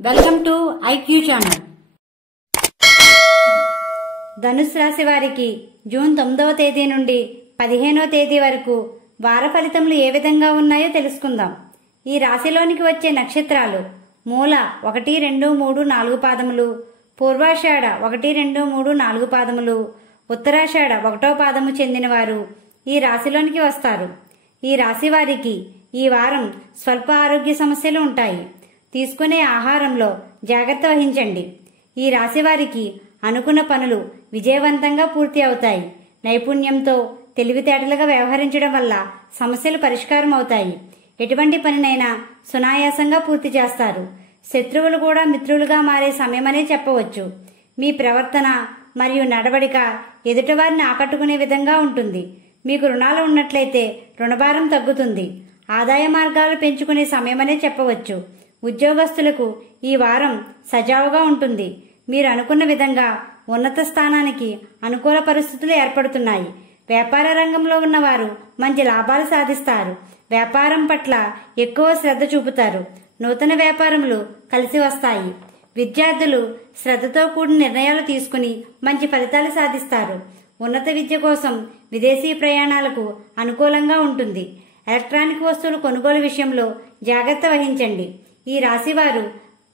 Welcome to IQ channel. ధనుసు రాశి వారికి జూన్ 9వ తేదీ నుండి 15వ తేదీ వరకు వార ఫలితములు ఏ విధంగా ఉన్నాయో తెలుసుకుందాం. ఈ రాశిలోనికి వచ్చే నక్షత్రాలు మూల 1, 2, 3, 4 పాదములు, పూర్వాషాఢ 1, 2, 3, 4 పాదములు, ఉత్తరాషాఢ 1వ పాదము చెందినవారు ఈ రాశిలోనికి వస్తారు. ఈ రాశి వారికి ఈ వారం స్వల్ప ఆరోగ్య సమస్యలు ఉంటాయి. తీసుకునే ఆహారంలో జాగ్రత్త వహించండి. ఈ రాశి వారికి అనుకున్న పనులు విజయవంతంగా పూర్తి అవుతాయి. నైపుణ్యంతో తెలివితేటలుగా వ్యవహరించడం వల్ల సమస్యలు పరిష్కారం అవుతాయి. ఎటువంటి పనినైనా సునాయాసంగా పూర్తి చేస్తారు. శత్రువులు కూడా మిత్రులుగా మారే సమయమనే చెప్పవచ్చు. మీ ప్రవర్తన మరియు నడవడిక ఎదుటివారిని ఆకట్టుకునే విధంగా ఉంటుంది. మీకు రుణాలు ఉన్నట్లయితే రుణభారం తగ్గుతుంది. ఆదాయ మార్గాలు పెంచుకునే సమయమనే చెప్పవచ్చు. ఉద్యోగస్తులకు ఈ వారం సజావుగా ఉంటుంది. మీరు అనుకున్న విధంగా ఉన్నత స్థానానికి అనుకూల పరిస్థితులు ఏర్పడుతున్నాయి. వ్యాపార రంగంలో ఉన్నవారు మంచి లాభాలు సాధిస్తారు. వ్యాపారం పట్ల ఎక్కువ శ్రద్ధ చూపుతారు. నూతన వ్యాపారములు కలిసి వస్తాయి. విద్యార్థులు శ్రద్ధతో కూడిన నిర్ణయాలు తీసుకుని మంచి ఫలితాలు సాధిస్తారు. ఉన్నత విద్య కోసం విదేశీ ప్రయాణాలకు అనుకూలంగా ఉంటుంది. ఎలక్ట్రానిక్ వస్తువుల కొనుగోలు విషయంలో జాగ్రత్త వహించండి. ఈ రాశివారు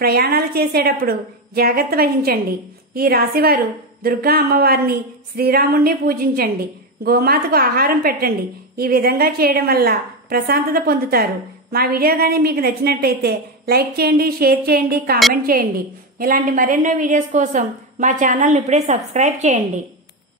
ప్రయాణాలు చేసేటప్పుడు జాగ్రత్త వహించండి. ఈ రాశివారు దుర్గా అమ్మవారిని, శ్రీరాముణ్ణి పూజించండి. గోమాతకు ఆహారం పెట్టండి. ఈ విధంగా చేయడం వల్ల ప్రశాంతత పొందుతారు. మా వీడియో కానీ మీకు నచ్చినట్లయితే లైక్ చేయండి, షేర్ చేయండి, కామెంట్ చేయండి. ఇలాంటి మరెన్నో వీడియోస్ కోసం మా ఛానల్ని ఇప్పుడే సబ్స్క్రైబ్ చేయండి.